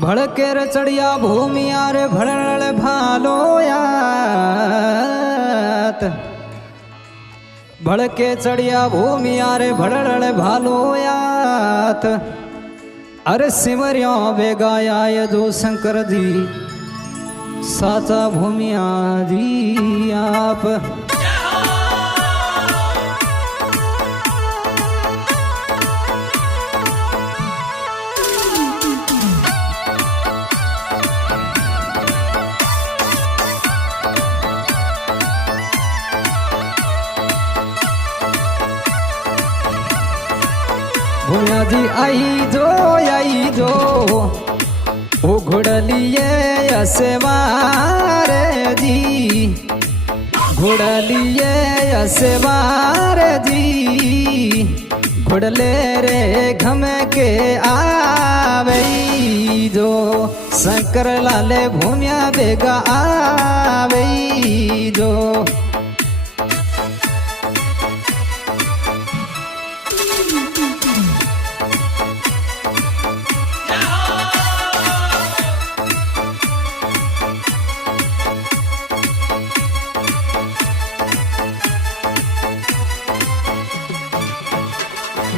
भड़केर चढ़िया भूमिया रे भड़ल भालोयात भड़के चढ़िया भूमिया रे भड़ल भालोयात अरे सिमरिया बेगाया जो शंकर दी साचा भूमिया दी आप भूमिया जी आई जो घुड़लिए असवार जी घुड़लिए असवार जी घुड़ले रे घम के आवे जो शंकर लाले भूमिया बेगा आवे जो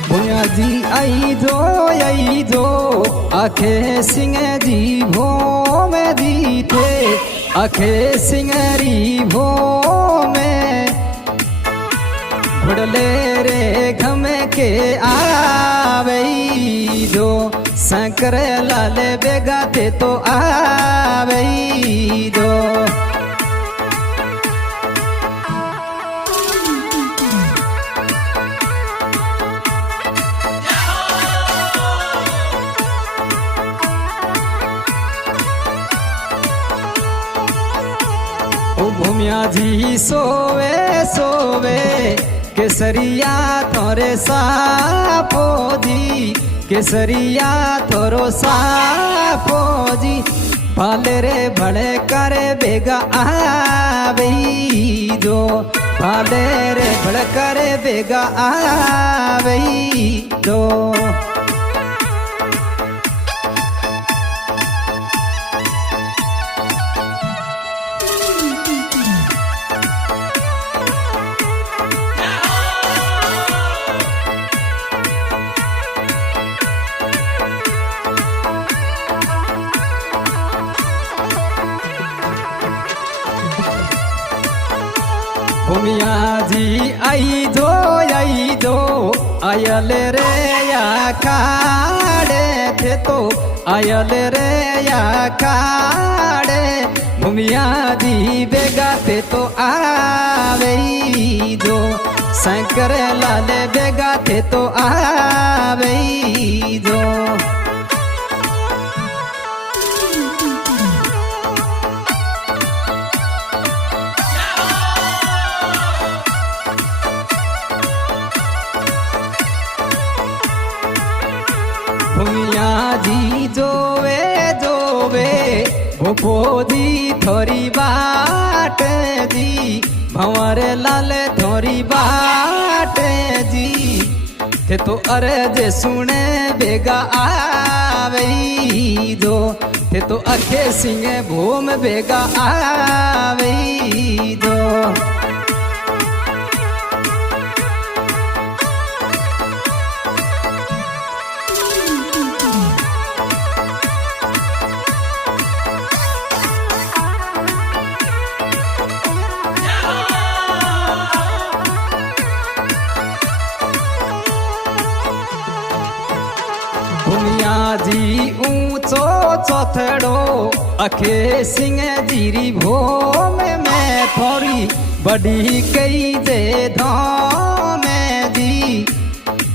भूमिया जी आई जो आखे सिंह जी भो में दी थे आखे सिंहरी भो में घुड़ले रे घम के आवे जो शंकर लाले बेगा थे तो आवे जो भूमिया जी सोवे सोवे केसरिया थोरे सापो जी केसरिया थोरो सापो जी पाले रे भड़े करे बेगा आवे जो पाले रे भड़े करे बेगा आवे जो भूमिया जी आई जो आयल रे या काड़े थे तो आयल रे या काड़े भूमिया जी बेगा थे तो आवे जो शंकर लाले बेगा थे तो आवे जो भूमिया जी जोवे भोपोदी थोरी बाट जी भंवर लाल थोरी बाट जी थे तो अरे जे सुने बेगा आवे जो थे तो अखे सिंह भूम बेगा आवे जो भूमिया जी ऊंचो चौथड़ो अखे सिंह जीरी भोम में थोड़ी बड़ी कई दे धाम जी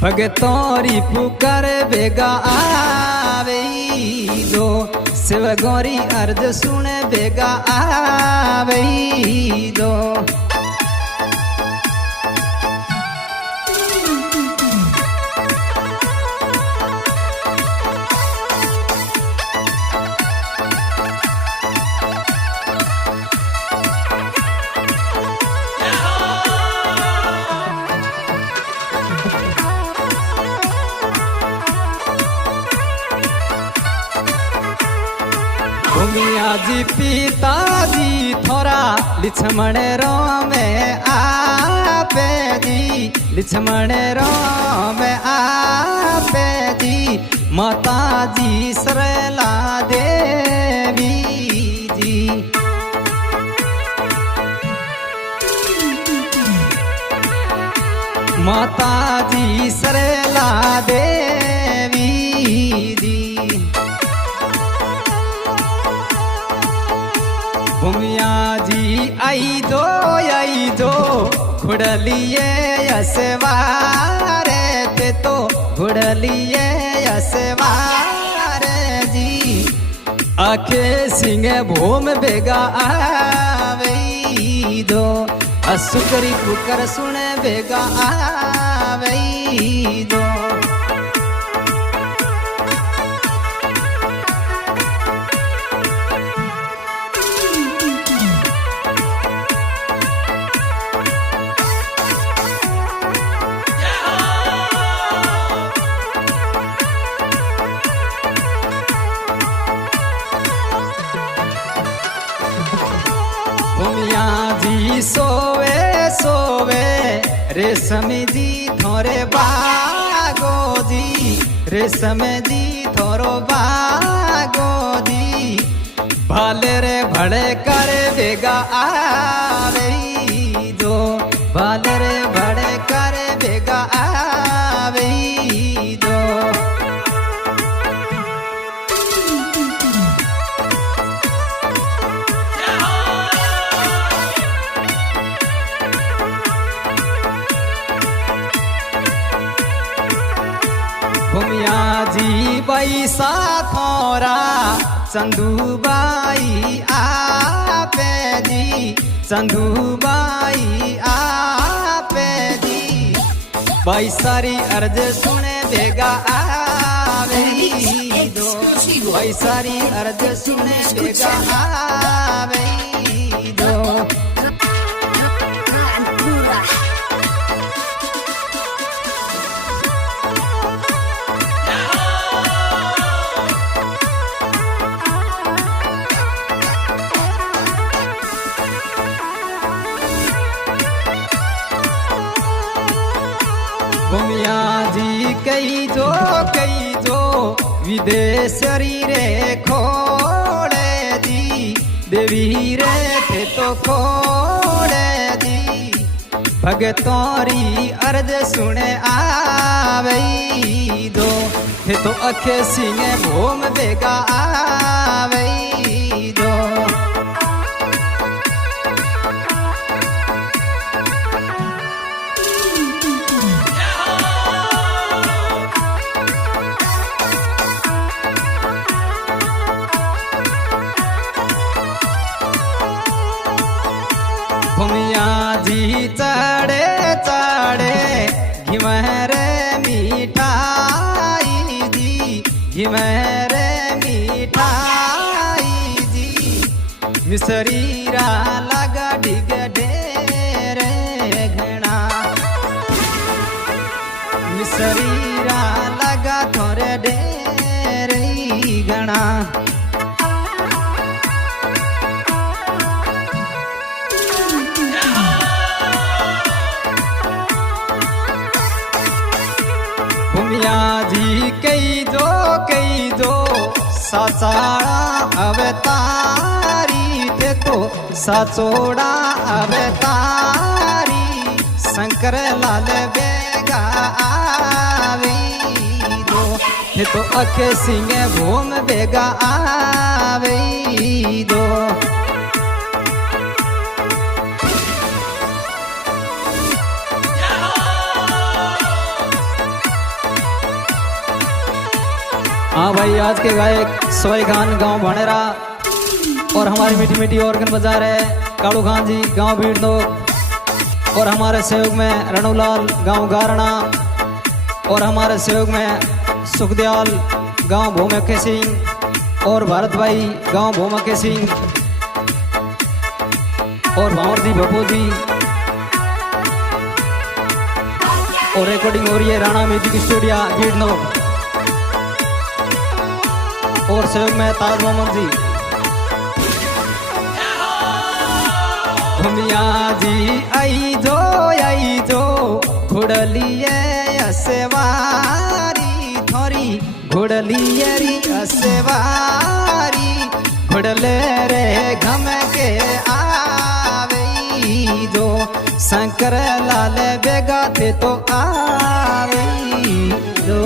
भगतोरी पुकार बेगा आवे जो शिव गौरी अर्ज सुने बेगा आवे जो भूमिया जी पिताजी थोड़ा लिछमण रो में आपे जी लिछमण रो में आपे जी माता जी सरला देवी जी माता जी सरला देवी जी भूमिया जी आई दो घुड़लिए यसवारे ते तो घुड़लिए यसवारे जी आखे सिंह भूम बेगा आवे दो असुकरी पुकर सुने बेगा आवे दो भूमिया जी सोवे सोवे रेशम जी थोरे बागो जी रेशम जी थोरो बागो जी भाले रे भड़े करे बेगा आवे दो भाले रे भड़े करे बेगा आवे दो भूमिया जी बैसा थोरा चंदूबाई आपे जी चंदूबाई आपे जी बैसारी अर्ज सुने बेगा आवे दो बैसारी अर्ज सुने बेगा आवे दो भूमिया जी कई जो विदेशरी रे खोड़े दी देवी रे थे तो खोड़े दी भगतौरी अर्ज सुने आवे दो थे तो अखे सिंह भूम बेगा आवे दो भूमिया जी चढ़े चढ़े घिमरे मिठाई जी घिमरे मिठाई जी मिसरीरा लगा डिग ढेरे घना मिसरीरा लगा थोड़े ढेरे घना भूमिया जी कई दो साचाड़ा अवतारी थे तो साचोड़ा अवतारी शंकर लाल बेगा आवे दो थे तो अखे सिंह भूम बेगा आवे दो हाँ भाई, आज के गायक सोई खान गांव भनेरा और हमारी मीठी मीठी ऑर्गन बजा रहे कालू खान जी गांव भीड़नो और हमारे सहयोग में रणूलाल गांव गारणा और हमारे सहयोग में सुखदयाल गांव भूमके सिंह और भारत भाई गांव भूमके सिंह और भावर जी बपू जी और रिकॉर्डिंग हो रही है राणा म्यूजिक स्टूडियो भीड़नो और सहयोग में ताज मोहम्मद जी। भमिया जी आई जो घुड़लिए असवारी थोरी घुड़लिए री असवारी घुड़ले रे घम के आवे जो शंकर लाल बेगा ते तो आवे जो